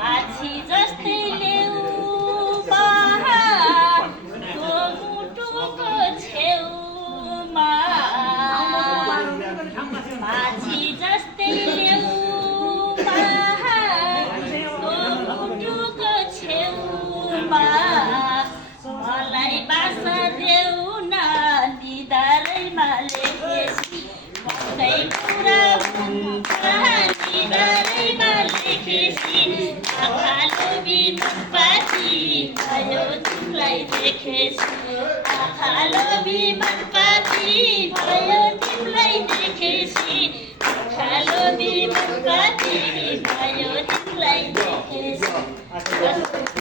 माछी जस्तै ल्याउ पहाडको मुटुको छेउमा माछी जस्तै ल्याउ पहाडको मुटुको छेउमा मलाई बासा देऊ न निधारैमा लेखेसी भन्दै कुरा निधारैमा लेखेसी आँखा लोभी मनपाती भयो तिमीलाई देखेसी आँखा लोभी मनपाती भयो